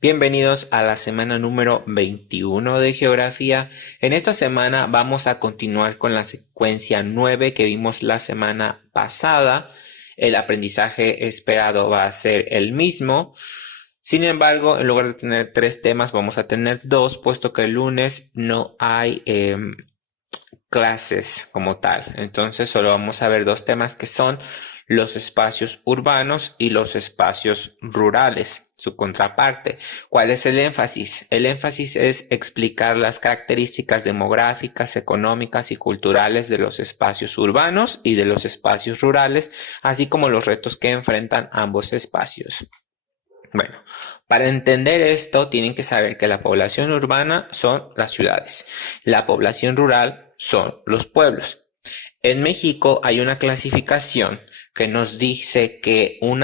Bienvenidos a la semana número 21 de Geografía. En esta semana vamos a continuar con la secuencia 9 que vimos la semana pasada. El aprendizaje esperado va a ser el mismo. Sin embargo, en lugar de tener 3 temas, vamos a tener 2, puesto que el lunes no hay clases como tal. Entonces solo vamos a ver 2 temas que son los espacios urbanos y los espacios rurales, su contraparte. ¿Cuál es el énfasis? El énfasis es explicar las características demográficas, económicas y culturales de los espacios urbanos y de los espacios rurales, así como los retos que enfrentan ambos espacios. Bueno, para entender esto tienen que saber que la población urbana son las ciudades, la población rural son los pueblos. En México hay una clasificación que nos dice que un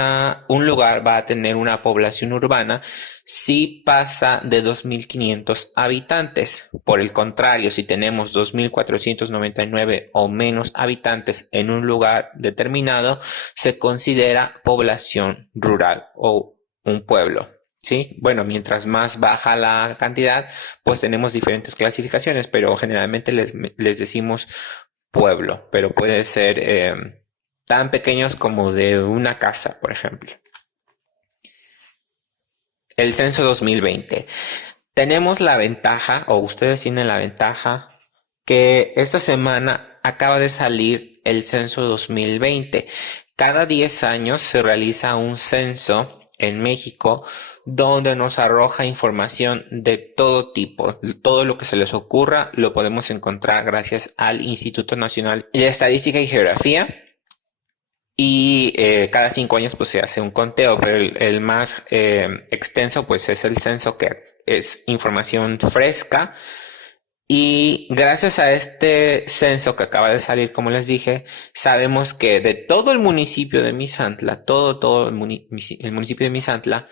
lugar va a tener una población urbana si pasa de 2.500 habitantes. Por el contrario, si tenemos 2.499 o menos habitantes en un lugar determinado, se considera población rural o un pueblo. ¿Sí? Bueno, mientras más baja la cantidad, pues tenemos diferentes clasificaciones, pero generalmente les decimos pueblo, pero puede ser tan pequeños como de una casa, por ejemplo. El censo 2020. Tenemos la ventaja, o ustedes tienen la ventaja, que esta semana acaba de salir el censo 2020. Cada 10 años se realiza un censo en México donde nos arroja información de todo tipo. Todo lo que se les ocurra lo podemos encontrar gracias al Instituto Nacional de Estadística y Geografía. Y cada 5 años pues se hace un conteo, pero el más extenso pues es el censo, que es información fresca. Y gracias a este censo que acaba de salir, como les dije, sabemos que de todo el municipio de Misantla, todo el municipio de Misantla,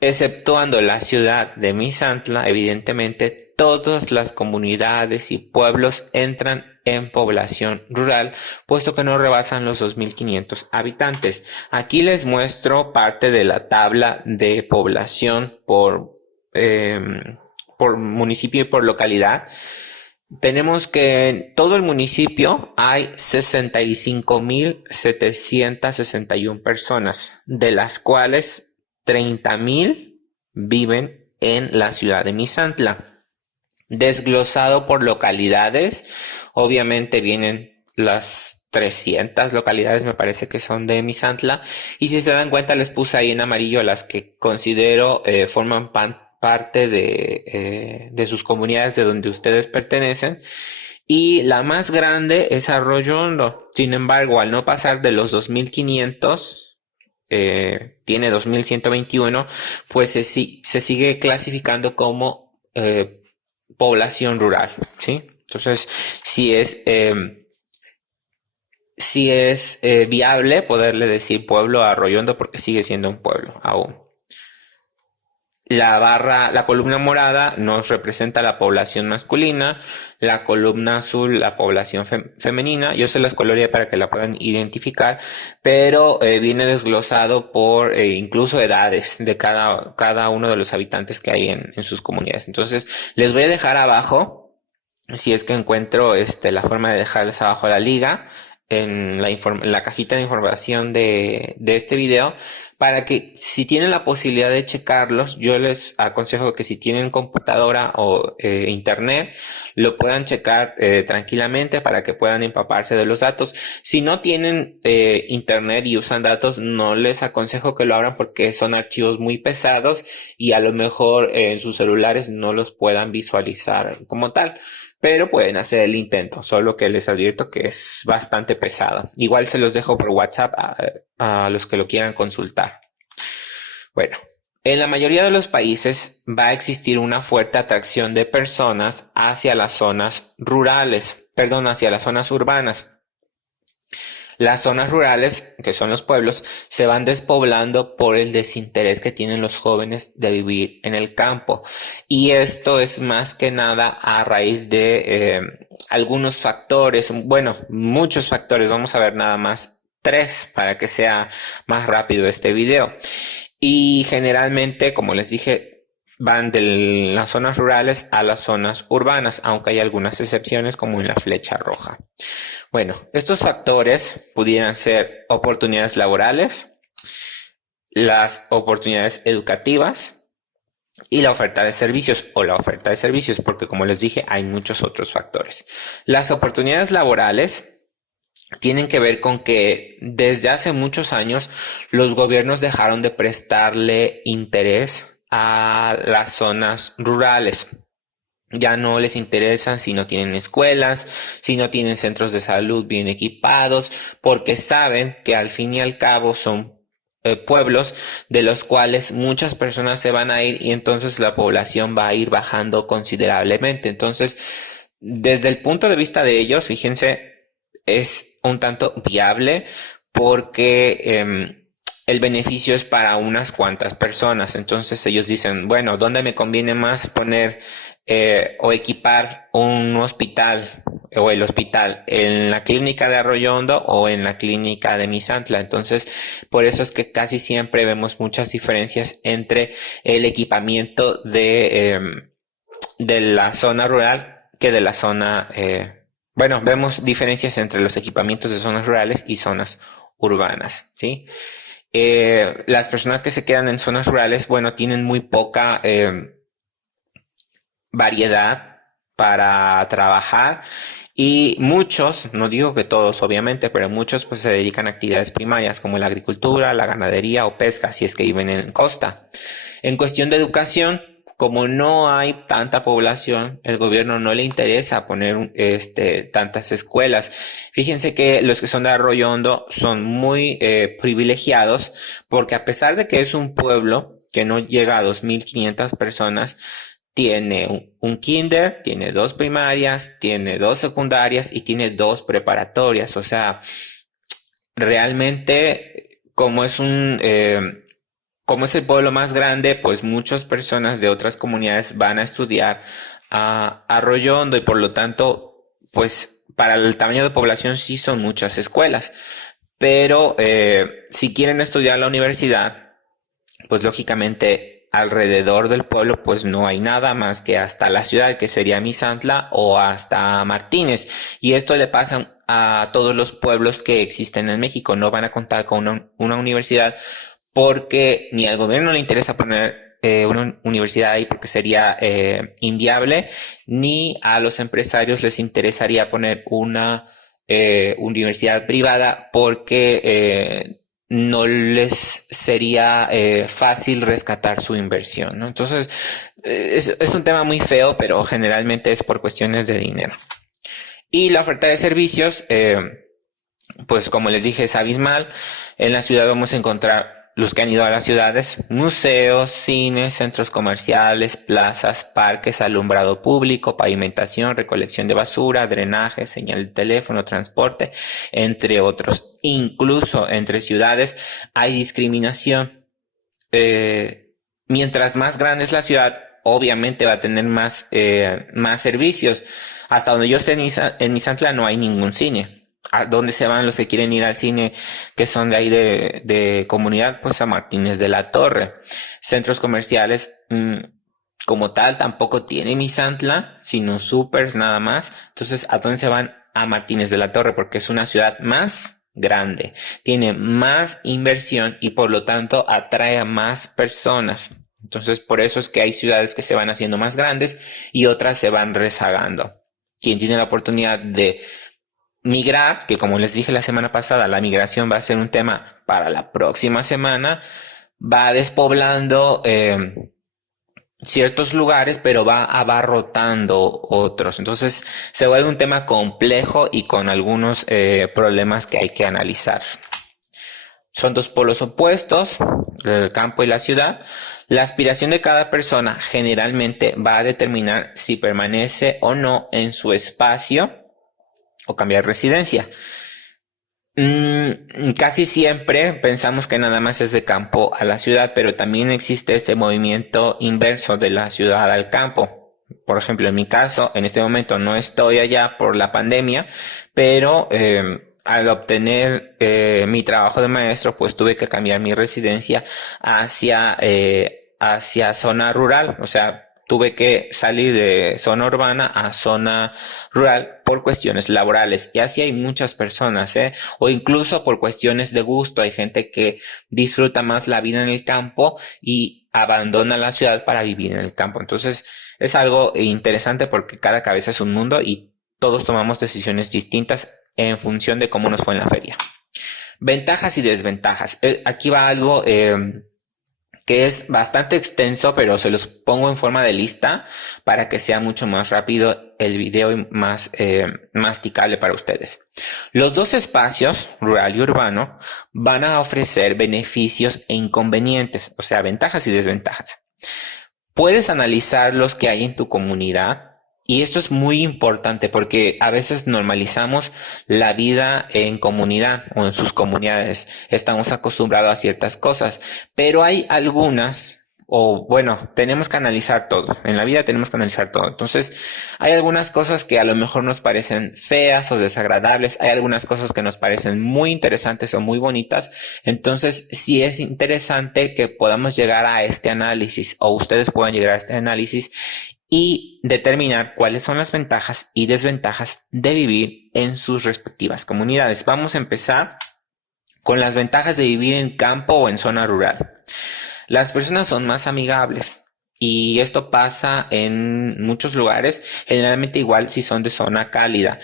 exceptuando la ciudad de Misantla, evidentemente todas las comunidades y pueblos entran en población rural, puesto que no rebasan los 2.500 habitantes. Aquí les muestro parte de la tabla de población por municipio y por localidad. Tenemos que en todo el municipio hay 65.761 personas, de las cuales 30.000 viven en la ciudad de Misantla. Desglosado por localidades, obviamente vienen las 300 localidades, me parece que son de Misantla, y si se dan cuenta les puse ahí en amarillo las que considero forman parte de sus comunidades de donde ustedes pertenecen. Y la más grande es Arroyo Hondo. Sin embargo, al no pasar de los 2.500, tiene 2.121, pues se sigue clasificando como población rural, ¿sí? Entonces, si es viable poderle decir pueblo a Arroyo Hondo, porque sigue siendo un pueblo aún. La columna morada nos representa la población masculina, la columna azul la población femenina. Yo se las coloreé para que la puedan identificar, pero viene desglosado por incluso edades de cada uno de los habitantes que hay en sus comunidades. Entonces, les voy a dejar abajo, si es que encuentro la forma de dejarles abajo la liga en la cajita de información de este video, para que si tienen la posibilidad de checarlos, yo les aconsejo que si tienen computadora o internet, lo puedan checar tranquilamente para que puedan empaparse de los datos. Si no tienen internet y usan datos, no les aconsejo que lo abran porque son archivos muy pesados y a lo mejor en sus celulares no los puedan visualizar como tal. Pero pueden hacer el intento, solo que les advierto que es bastante pesado. Igual se los dejo por WhatsApp a los que lo quieran consultar. Bueno, en la mayoría de los países va a existir una fuerte atracción de personas hacia las zonas rurales, hacia las zonas urbanas. Las zonas rurales, que son los pueblos, se van despoblando por el desinterés que tienen los jóvenes de vivir en el campo. Y esto es más que nada a raíz de algunos factores, bueno, muchos factores. Vamos a ver nada más tres para que sea más rápido este video. Y generalmente, como les dije, van de las zonas rurales a las zonas urbanas, aunque hay algunas excepciones como en la flecha roja. Bueno, estos factores pudieran ser oportunidades laborales, las oportunidades educativas y la oferta de servicios o la oferta de servicios, porque como les dije, hay muchos otros factores. Las oportunidades laborales tienen que ver con que desde hace muchos años los gobiernos dejaron de prestarle interés a las zonas rurales. Ya no les interesan si no tienen escuelas, si no tienen centros de salud bien equipados, porque saben que al fin y al cabo son pueblos de los cuales muchas personas se van a ir y entonces la población va a ir bajando considerablemente. Entonces, desde el punto de vista de ellos, fíjense, es un tanto viable porque el beneficio es para unas cuantas personas. Entonces ellos dicen, bueno, ¿dónde me conviene más poner o equipar un hospital o el hospital? ¿En la clínica de Arroyo Hondo o en la clínica de Misantla? Entonces, por eso es que casi siempre vemos muchas diferencias entre el equipamiento de la zona rural que de la zona... bueno, vemos diferencias entre los equipamientos de zonas rurales y zonas urbanas, ¿sí? Las personas que se quedan en zonas rurales, bueno, tienen muy poca variedad para trabajar y muchos, no digo que todos obviamente, pero muchos pues se dedican a actividades primarias como la agricultura, la ganadería o pesca, si es que viven en costa. En cuestión de educación, como no hay tanta población, el gobierno no le interesa poner tantas escuelas. Fíjense que los que son de Arroyo Hondo son muy privilegiados porque a pesar de que es un pueblo que no llega a 2.500 personas, tiene un kinder, tiene 2 primarias, tiene 2 secundarias y tiene 2 preparatorias. O sea, realmente como es el pueblo más grande, pues muchas personas de otras comunidades van a estudiar a Arroyo Hondo y por lo tanto, pues para el tamaño de población sí son muchas escuelas. Pero si quieren estudiar en la universidad, pues lógicamente alrededor del pueblo pues no hay nada más que hasta la ciudad, que sería Misantla o hasta Martínez. Y esto le pasa a todos los pueblos que existen en México. No van a contar con una universidad porque ni al gobierno le interesa poner una universidad ahí porque sería inviable, ni a los empresarios les interesaría poner una universidad privada porque no les sería fácil rescatar su inversión, ¿no? Entonces, es un tema muy feo, pero generalmente es por cuestiones de dinero. Y la oferta de servicios, pues como les dije, es abismal. En la ciudad vamos a encontrar los que han ido a las ciudades: museos, cines, centros comerciales, plazas, parques, alumbrado público, pavimentación, recolección de basura, drenaje, señal de teléfono, transporte, entre otros. Incluso entre ciudades hay discriminación. Mientras más grande es la ciudad, obviamente va a tener más servicios. Hasta donde yo sé, en Misantla no hay ningún cine. ¿A dónde se van los que quieren ir al cine, que son de ahí de comunidad? Pues a Martínez de la Torre. Centros comerciales como tal tampoco tiene Misantla, sino supers nada más. Entonces, ¿a dónde se van? A Martínez de la Torre, porque es una ciudad más grande, tiene más inversión y por lo tanto atrae a más personas. Entonces, por eso es que hay ciudades que se van haciendo más grandes y otras se van rezagando. Quien tiene la oportunidad de migrar, que como les dije la semana pasada, la migración va a ser un tema para la próxima semana, va despoblando ciertos lugares, pero va abarrotando otros. Entonces se vuelve un tema complejo y con algunos problemas que hay que analizar. Son dos polos opuestos, el campo y la ciudad. La aspiración de cada persona generalmente va a determinar si permanece o no en su espacio o cambiar residencia. Casi siempre pensamos que nada más es de campo a la ciudad, pero también existe este movimiento inverso de la ciudad al campo. Por ejemplo, en mi caso, en este momento no estoy allá por la pandemia, pero al obtener mi trabajo de maestro, pues tuve que cambiar mi residencia hacia zona rural. O sea, tuve que salir de zona urbana a zona rural por cuestiones laborales. Y así hay muchas personas, ¿eh? O incluso por cuestiones de gusto. Hay gente que disfruta más la vida en el campo y abandona la ciudad para vivir en el campo. Entonces, es algo interesante porque cada cabeza es un mundo y todos tomamos decisiones distintas en función de cómo nos fue en la feria. Ventajas y desventajas. Aquí va algo que es bastante extenso, pero se los pongo en forma de lista para que sea mucho más rápido el video y más masticable para ustedes. Los dos espacios, rural y urbano, van a ofrecer beneficios e inconvenientes, o sea, ventajas y desventajas. Puedes analizar los que hay en tu comunidad. Y esto es muy importante porque a veces normalizamos la vida en comunidad o en sus comunidades. Estamos acostumbrados a ciertas cosas, pero hay algunas, o bueno, tenemos que analizar todo. En la vida tenemos que analizar todo. Entonces, hay algunas cosas que a lo mejor nos parecen feas o desagradables. Hay algunas cosas que nos parecen muy interesantes o muy bonitas. Entonces, sí es interesante que podamos llegar a este análisis o ustedes puedan llegar a este análisis y determinar cuáles son las ventajas y desventajas de vivir en sus respectivas comunidades. Vamos a empezar con las ventajas de vivir en campo o en zona rural. Las personas son más amigables y esto pasa en muchos lugares, generalmente igual si son de zona cálida.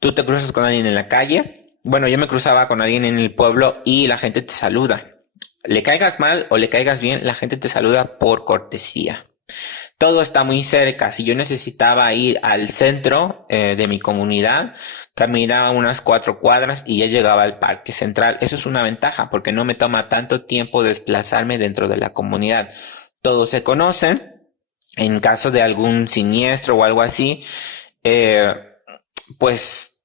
Tú te cruzas con alguien en la calle. Bueno, yo me cruzaba con alguien en el pueblo y la gente te saluda. Le caigas mal o le caigas bien, la gente te saluda por cortesía. Todo está muy cerca. Si yo necesitaba ir al centro de mi comunidad, caminaba unas 4 cuadras y ya llegaba al parque central. Eso es una ventaja porque no me toma tanto tiempo desplazarme dentro de la comunidad. Todos se conocen. En caso de algún siniestro o algo así, eh, pues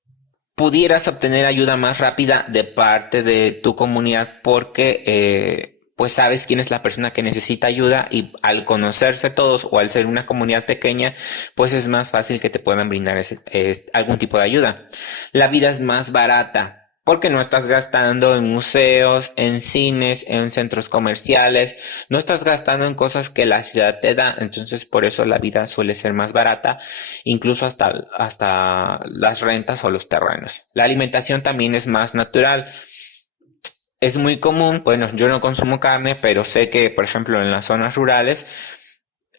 pudieras obtener ayuda más rápida de parte de tu comunidad porque pues sabes quién es la persona que necesita ayuda y al conocerse todos o al ser una comunidad pequeña, pues es más fácil que te puedan brindar algún tipo de ayuda. La vida es más barata porque no estás gastando en museos, en cines, en centros comerciales, no estás gastando en cosas que la ciudad te da, entonces por eso la vida suele ser más barata, incluso hasta las rentas o los terrenos. La alimentación también es más natural. Es muy común, bueno, yo no consumo carne, pero sé que, por ejemplo, en las zonas rurales,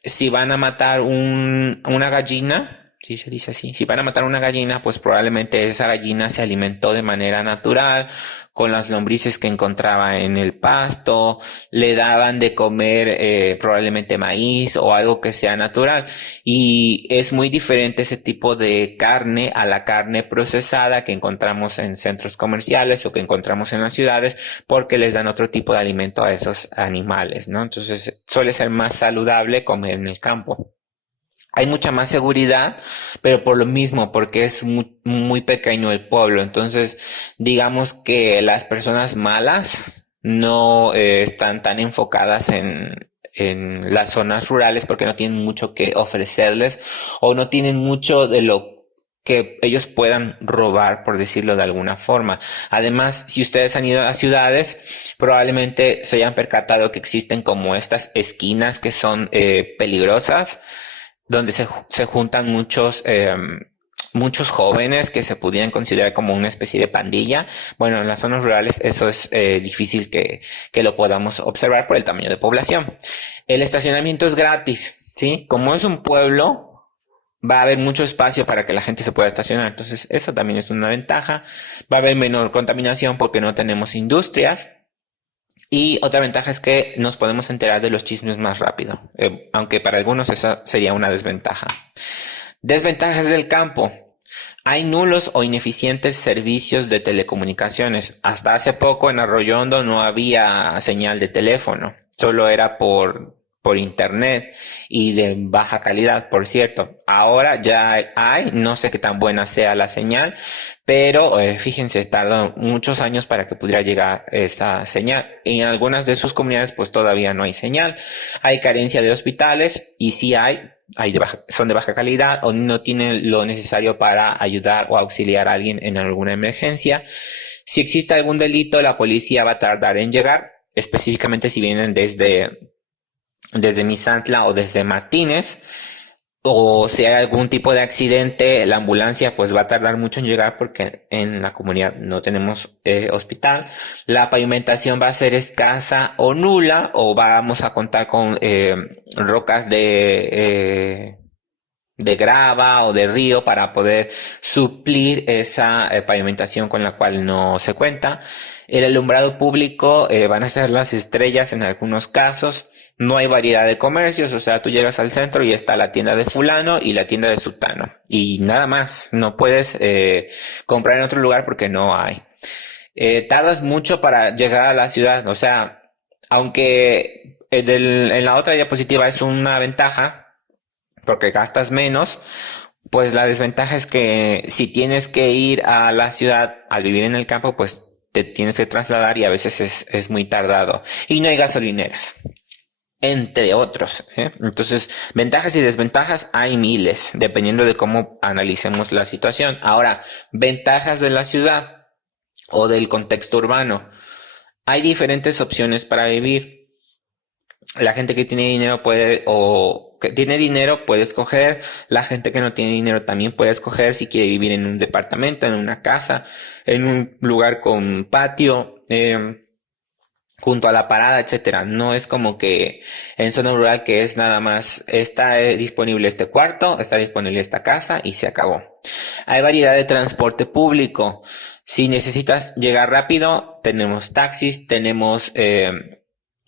si van a matar una gallina, si se dice así, si van a matar una gallina, pues probablemente esa gallina se alimentó de manera natural, con las lombrices que encontraba en el pasto, le daban de comer probablemente maíz o algo que sea natural. Y es muy diferente ese tipo de carne a la carne procesada que encontramos en centros comerciales o que encontramos en las ciudades, porque les dan otro tipo de alimento a esos animales, ¿no? Entonces suele ser más saludable comer en el campo. Hay mucha más seguridad, pero por lo mismo, porque es muy, muy pequeño el pueblo. Entonces, digamos que las personas malas no están tan enfocadas en las zonas rurales porque no tienen mucho que ofrecerles o no tienen mucho de lo que ellos puedan robar, por decirlo de alguna forma. Además, si ustedes han ido a ciudades, probablemente se hayan percatado que existen como estas esquinas que son peligrosas, donde se juntan muchos jóvenes que se pudieran considerar como una especie de pandilla. Bueno, en las zonas rurales eso es difícil que lo podamos observar por el tamaño de población. El estacionamiento es gratis, ¿sí? Como es un pueblo, va a haber mucho espacio para que la gente se pueda estacionar. Entonces, eso también es una ventaja. Va a haber menor contaminación porque no tenemos industrias. Y otra ventaja es que nos podemos enterar de los chismes más rápido, aunque para algunos esa sería una desventaja. Desventajas del campo. Hay nulos o ineficientes servicios de telecomunicaciones. Hasta hace poco en Arroyo Hondo no había señal de teléfono, solo era por por internet y de baja calidad, por cierto. Ahora ya hay, no sé qué tan buena sea la señal, pero fíjense, tardó muchos años para que pudiera llegar esa señal. En algunas de sus comunidades pues todavía no hay señal. Hay carencia de hospitales y sí hay son de baja calidad o no tienen lo necesario para ayudar o auxiliar a alguien en alguna emergencia. Si existe algún delito, la policía va a tardar en llegar, específicamente si vienen desde Misantla o desde Martínez, o si hay algún tipo de accidente, la ambulancia pues va a tardar mucho en llegar porque en la comunidad no tenemos hospital. La pavimentación va a ser escasa o nula, o vamos a contar con rocas de grava o de río para poder suplir esa pavimentación con la cual no se cuenta. El alumbrado público van a ser las estrellas en algunos casos. No hay variedad de comercios, o sea, tú llegas al centro y está la tienda de fulano y la tienda de sutano. Y nada más, no puedes comprar en otro lugar porque no hay. Tardas mucho para llegar a la ciudad, o sea, aunque en la otra diapositiva es una ventaja, porque gastas menos, pues la desventaja es que si tienes que ir a la ciudad al vivir en el campo, pues te tienes que trasladar y a veces es muy tardado. Y no hay gasolineras, entre otros, ¿eh? Entonces, ventajas y desventajas hay miles, dependiendo de cómo analicemos la situación. Ahora, ventajas de la ciudad o del contexto urbano. Hay diferentes opciones para vivir. La gente que tiene dinero puede escoger. La gente que no tiene dinero también puede escoger si quiere vivir en un departamento, en una casa, en un lugar con patio, junto a la parada, etcétera. No es como que en zona rural que es nada más está disponible este cuarto, está disponible esta casa y se acabó. Hay variedad de transporte público. Si necesitas llegar rápido, tenemos taxis, tenemos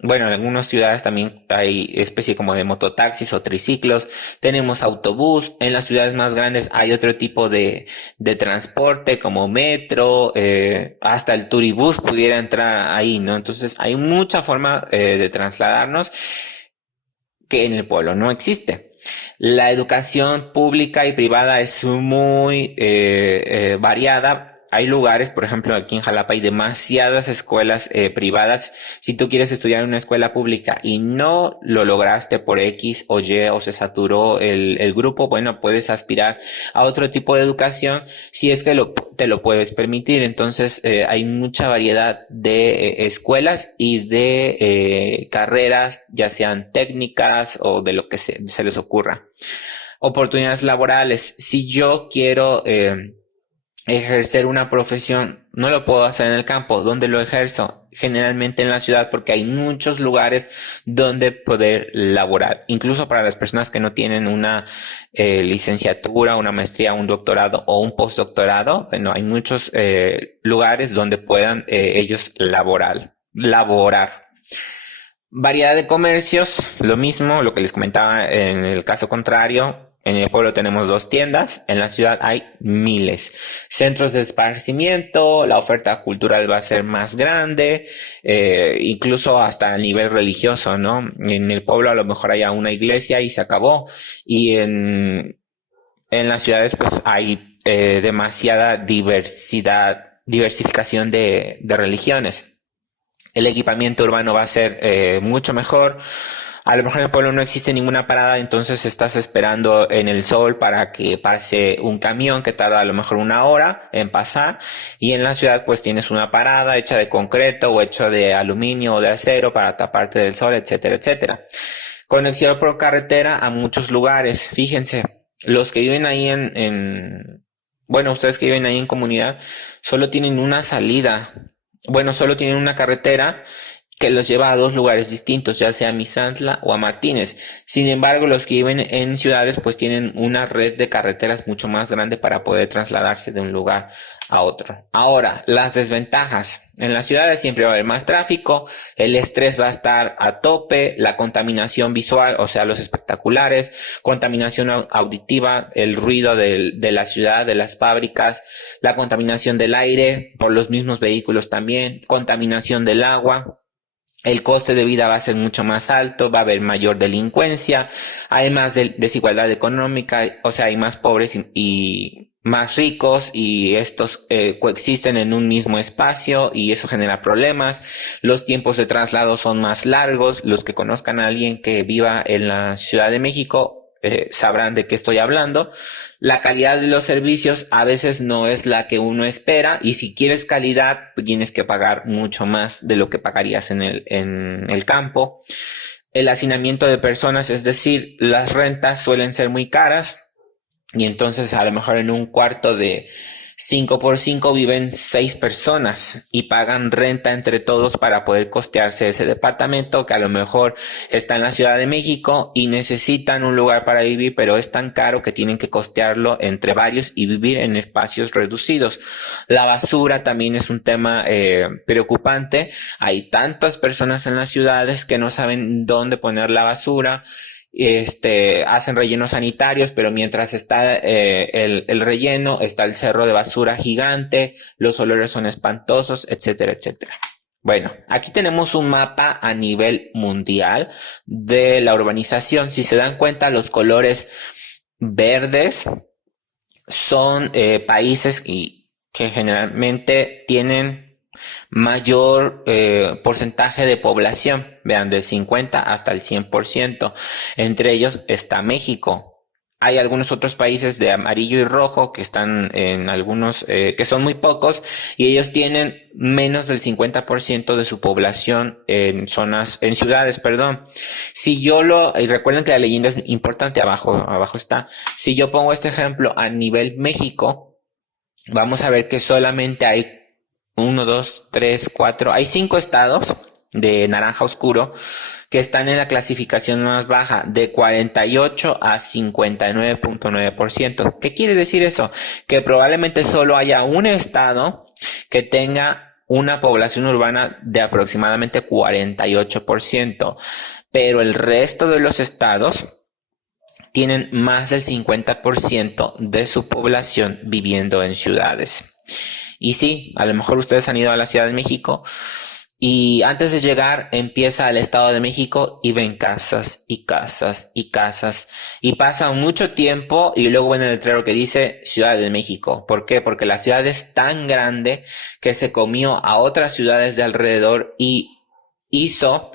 bueno, en algunas ciudades también hay especie como de mototaxis o triciclos. Tenemos autobús. En las ciudades más grandes hay otro tipo de transporte como metro, hasta el turibús pudiera entrar ahí, ¿no? Entonces hay mucha forma de trasladarnos que en el pueblo no existe. La educación pública y privada es muy variada. Hay lugares, por ejemplo, aquí en Jalapa hay demasiadas escuelas privadas. Si tú quieres estudiar en una escuela pública y no lo lograste por X o Y o se saturó el grupo, bueno, puedes aspirar a otro tipo de educación si es que te lo puedes permitir. Entonces, hay mucha variedad de escuelas y de carreras, ya sean técnicas o de lo que se les ocurra. Oportunidades laborales. Si yo quiero ejercer una profesión, no lo puedo hacer en el campo. ¿Dónde lo ejerzo? Generalmente en la ciudad, porque hay muchos lugares donde poder laborar. Incluso para las personas que no tienen una licenciatura, una maestría, un doctorado o un postdoctorado, bueno, hay muchos lugares donde puedan ellos laborar. Variedad de comercios, lo mismo, lo que les comentaba en el caso contrario. En el pueblo tenemos 2 tiendas, en la ciudad hay miles. Centros de esparcimiento, la oferta cultural va a ser más grande, incluso hasta a nivel religioso, ¿no? En el pueblo a lo mejor hay una iglesia y se acabó. Y en las ciudades pues hay demasiada diversificación de religiones. El equipamiento urbano va a ser mucho mejor. A lo mejor en el pueblo no existe ninguna parada, entonces estás esperando en el sol para que pase un camión que tarda a lo mejor 1 hora en pasar. Y en la ciudad pues tienes una parada hecha de concreto o hecha de aluminio o de acero para taparte del sol, etcétera, etcétera. Conexión por carretera a muchos lugares. Fíjense, los que viven ahí bueno, ustedes que viven ahí en comunidad, solo tienen una salida. Bueno, solo tienen una carretera que los lleva a 2 lugares distintos, ya sea a Misantla o a Martínez. Sin embargo, los que viven en ciudades pues tienen una red de carreteras mucho más grande para poder trasladarse de un lugar a otro. Ahora, las desventajas. En las ciudades siempre va a haber más tráfico, el estrés va a estar a tope, la contaminación visual, o sea, los espectaculares, contaminación auditiva, el ruido de la ciudad, de las fábricas, la contaminación del aire por los mismos vehículos también, contaminación del agua. El coste de vida va a ser mucho más alto, va a haber mayor delincuencia, hay más desigualdad económica, o sea, hay más pobres y más ricos y estos coexisten en un mismo espacio y eso genera problemas. Los tiempos de traslado son más largos. Los que conozcan a alguien que viva en la Ciudad de México sabrán de qué estoy hablando. La calidad de los servicios a veces no es la que uno espera y si quieres calidad tienes que pagar mucho más de lo que pagarías en el campo. El hacinamiento de personas, es decir, las rentas suelen ser muy caras y entonces a lo mejor en un cuarto de 5 por 5 viven 6 personas y pagan renta entre todos para poder costearse ese departamento que a lo mejor está en la Ciudad de México y necesitan un lugar para vivir, pero es tan caro que tienen que costearlo entre varios y vivir en espacios reducidos. La basura también es un tema preocupante. Hay tantas personas en las ciudades que no saben dónde poner la basura. Hacen rellenos sanitarios, pero mientras está el relleno, está el cerro de basura gigante, los olores son espantosos, etcétera, etcétera. Bueno, aquí tenemos un mapa a nivel mundial de la urbanización. Si se dan cuenta, los colores verdes son países que generalmente tienen mayor porcentaje de población, vean, del 50 hasta el 100%. Entre ellos está México. Hay algunos otros países de amarillo y rojo que están en algunos, que son muy pocos, y ellos tienen menos del 50% de su población en zonas, en ciudades, perdón. Y recuerden que la leyenda es importante, abajo está. Si yo pongo este ejemplo a nivel México, vamos a ver que solamente hay 1, 2, 3, 4. Hay 5 estados de naranja oscuro que están en la clasificación más baja, de 48 a 59.9%. ¿Qué quiere decir eso? Que probablemente solo haya un estado que tenga una población urbana de aproximadamente 48%, pero el resto de los estados tienen más del 50% de su población viviendo en ciudades. Y sí, a lo mejor ustedes han ido a la Ciudad de México y antes de llegar empieza el Estado de México y ven casas y casas y casas y pasa mucho tiempo y luego ven el letrero que dice Ciudad de México. ¿Por qué? Porque la ciudad es tan grande que se comió a otras ciudades de alrededor y hizo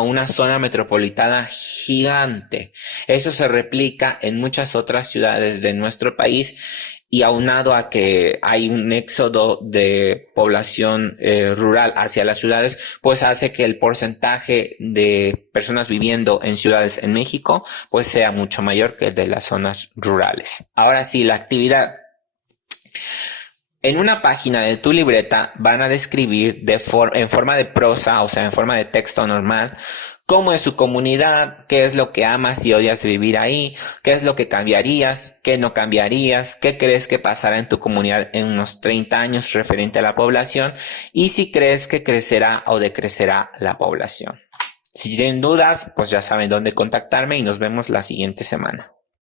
una zona metropolitana gigante. Eso se replica en muchas otras ciudades de nuestro país y aunado a que hay un éxodo de población rural hacia las ciudades, pues hace que el porcentaje de personas viviendo en ciudades en México pues sea mucho mayor que el de las zonas rurales. Ahora sí, la actividad. En una página de tu libreta van a describir en forma de prosa, o sea, en forma de texto normal, cómo es su comunidad, qué es lo que amas y odias de vivir ahí, qué es lo que cambiarías, qué no cambiarías, qué crees que pasará en tu comunidad en unos 30 años referente a la población y si crees que crecerá o decrecerá la población. Si tienen dudas, pues ya saben dónde contactarme y nos vemos la siguiente semana.